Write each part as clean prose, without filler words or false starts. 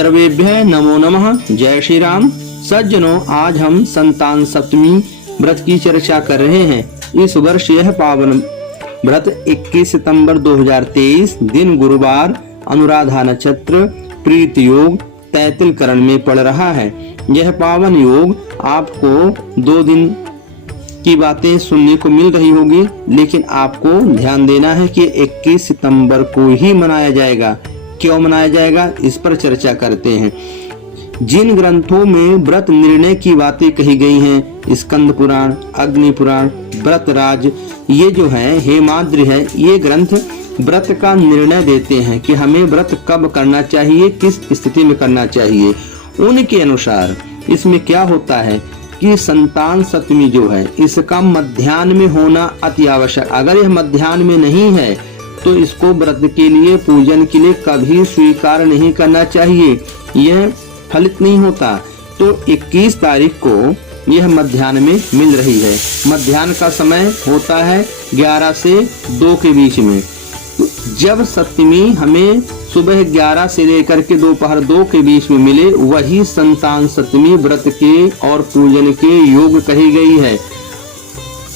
सर्वेभ्य नमो नमः। जय श्री राम। सज्जनों, आज हम संतान सप्तमी व्रत की चर्चा कर रहे हैं। इस वर्ष यह पावन व्रत 21 सितंबर 2023 दिन गुरुवार, अनुराधा नक्षत्र, प्रीत योग, तैतिल करण में पड़ रहा है। यह पावन योग आपको 2 दिन की बातें सुनने को मिल रही होगी, लेकिन आपको ध्यान देना है कि 21 सितंबर को ही मनाया जाएगा। क्यों मनाया जाएगा, इस पर चर्चा करते हैं। जिन ग्रंथों में व्रत निर्णय की बातें कही गई हैं, स्कंद पुराण, अग्नि पुराण, व्रत राज, ये जो है हेमाद्रि है, ये ग्रंथ व्रत का निर्णय देते हैं कि हमें व्रत कब करना चाहिए, किस स्थिति में करना चाहिए। उनके अनुसार इसमें क्या होता है कि संतान सप्तमी जो है, इसका मध्याह्न में होना अति आवश्यक। अगर यह मध्याह्न में नहीं है तो इसको व्रत के लिए, पूजन के लिए कभी स्वीकार नहीं करना चाहिए, यह फलित नहीं होता। तो 21 तारीख को यह मध्याह्न में मिल रही है। मध्याह्न का समय होता है 11 से 2 के बीच में। तो जब सप्तमी हमें सुबह 11 से लेकर के दोपहर 2 के बीच में मिले, वही संतान सप्तमी व्रत के और पूजन के योग कही गई है।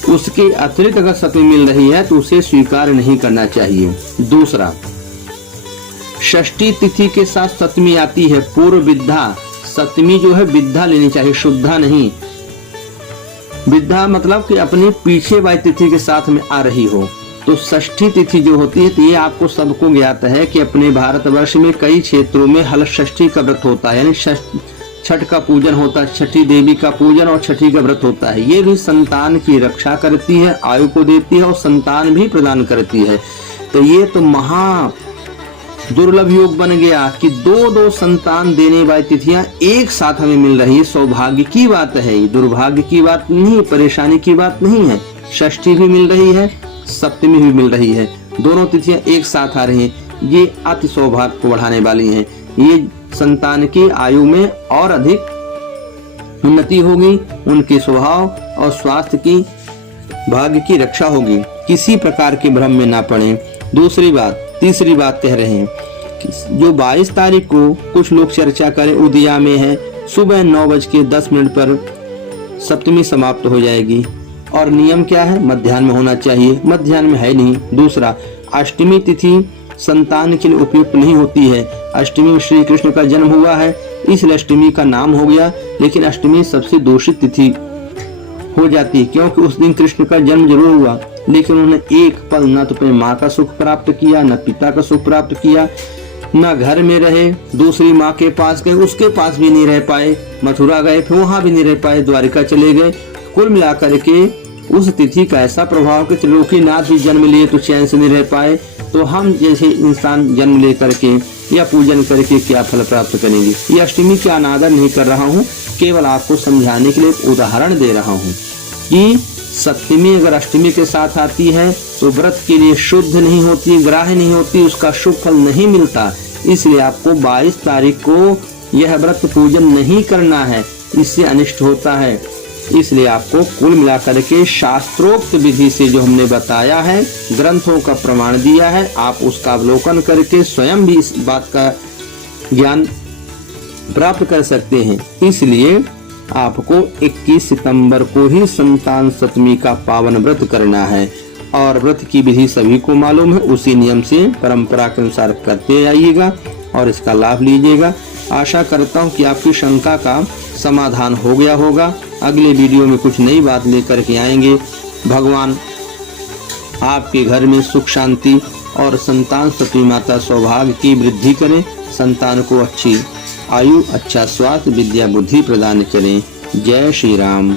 उसके अतिरिक्त अगर सप्तमी मिल रही है तो उसे स्वीकार नहीं करना चाहिए। दूसरा, षष्ठी तिथि के साथ सप्तमी आती है, पूर्व विद्या। सप्तमी जो है विद्या लेनी चाहिए, शुद्धा नहीं। विद्या मतलब कि अपनी पीछे वाली तिथि के साथ में आ रही हो। तो षष्ठी तिथि जो होती है, तो ये आपको सबको ज्ञात है कि अपने भारतवर्ष में कई क्षेत्रों में हल षष्ठी का व्रत होता है, यानी छठ का पूजन होता है, छठी देवी का पूजन और छठी का व्रत होता है। ये भी संतान की रक्षा करती है, आयु को देती है और संतान भी प्रदान करती है। तो ये तो महा दुर्लभ योग बन गया कि 2-2 संतान देने वाली तिथियां एक साथ हमें मिल रही है। सौभाग्य की बात है, ये दुर्भाग्य की बात नहीं, परेशानी की बात नहीं है। षष्ठी भी मिल रही है, सप्तमी भी मिल रही है, दोनों तिथियां एक साथ आ रही हैं। ये अति सौभाग्य को बढ़ाने वाली हैं। ये संतान की आयु में और अधिक उन्नति होगी, उनके स्वभाव और स्वास्थ्य की, भाग्य की रक्षा होगी। किसी प्रकार के भ्रम में ना पड़े। तीसरी बात कह रहे हैं कि जो 22 तारीख को कुछ लोग चर्चा करें, उदया में है, सुबह 9:10 पर सप्तमी समाप्त हो जाएगी। और नियम क्या है, मध्याह्न में होना चाहिए, मध्याह्न में है नहीं। दूसरा, अष्टमी तिथि संतान के लिए उपयुक्त नहीं होती है। अष्टमी में श्री कृष्ण का जन्म हुआ है, इसलिए अष्टमी का नाम हो गया, लेकिन अष्टमी सबसे दूषित तिथि हो जाती है, क्योंकि उस दिन कृष्ण का जन्म जरूर हुआ, लेकिन उन्होंने एक पल न तो अपनी माँ का सुख प्राप्त किया, न पिता का सुख प्राप्त किया, न घर में रहे, दूसरी माँ के पास गए, उसके पास भी नहीं रह पाए, मथुरा गए, फिर वहां भी नहीं रह पाए, द्वारिका चले गए। कुल मिलाकर के उस तिथि का ऐसा प्रभाव कि त्रिलोकीनाथ भी जन्म लिए तो चैन से नहीं रह पाए। तो हम जैसे इंसान जन्म लेकर के या पूजन करके क्या फल प्राप्त करेंगे। ये अष्टमी का अनादर नहीं कर रहा हूँ, केवल आपको समझाने के लिए एक उदाहरण दे रहा हूँ कि सप्तमी अगर अष्टमी के साथ आती है तो व्रत के लिए शुद्ध नहीं होती, ग्राह्य नहीं होती, उसका शुभ फल नहीं मिलता। इसलिए आपको 22 तारीख को यह व्रत पूजन नहीं करना है, इससे अनिष्ट होता है। इसलिए आपको कुल मिलाकर के शास्त्रोक्त विधि से जो हमने बताया है, ग्रंथों का प्रमाण दिया है, आप उसका अवलोकन करके स्वयं भी इस बात का ज्ञान प्राप्त कर सकते हैं। इसलिए आपको 21 सितंबर को ही संतान सप्तमी का पावन व्रत करना है। और व्रत की विधि सभी को मालूम है, उसी नियम से परंपरा के अनुसार करते आइएगा और इसका लाभ लीजिएगा। आशा करता हूँ कि आपकी शंका का समाधान हो गया होगा। अगले वीडियो में कुछ नई बात लेकर के आएंगे। भगवान आपके घर में सुख शांति और संतान सप्तमी माता सौभाग्य की वृद्धि करें, संतान को अच्छी आयु, अच्छा स्वास्थ्य, विद्या बुद्धि प्रदान करें। जय श्री राम।